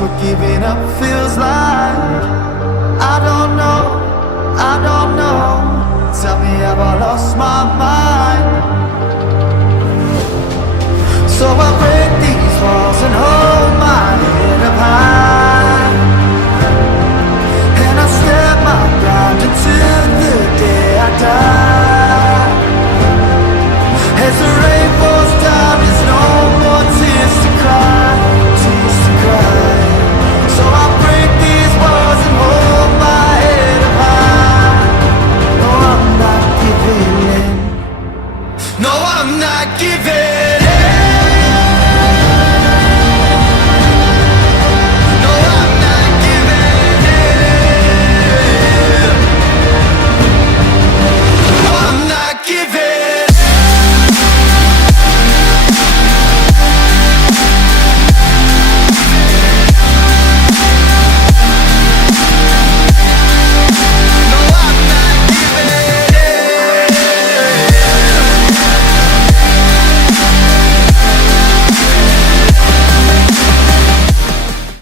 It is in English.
what giving up feels like. I don't know, I don't know. Tell me, have I lost my mind?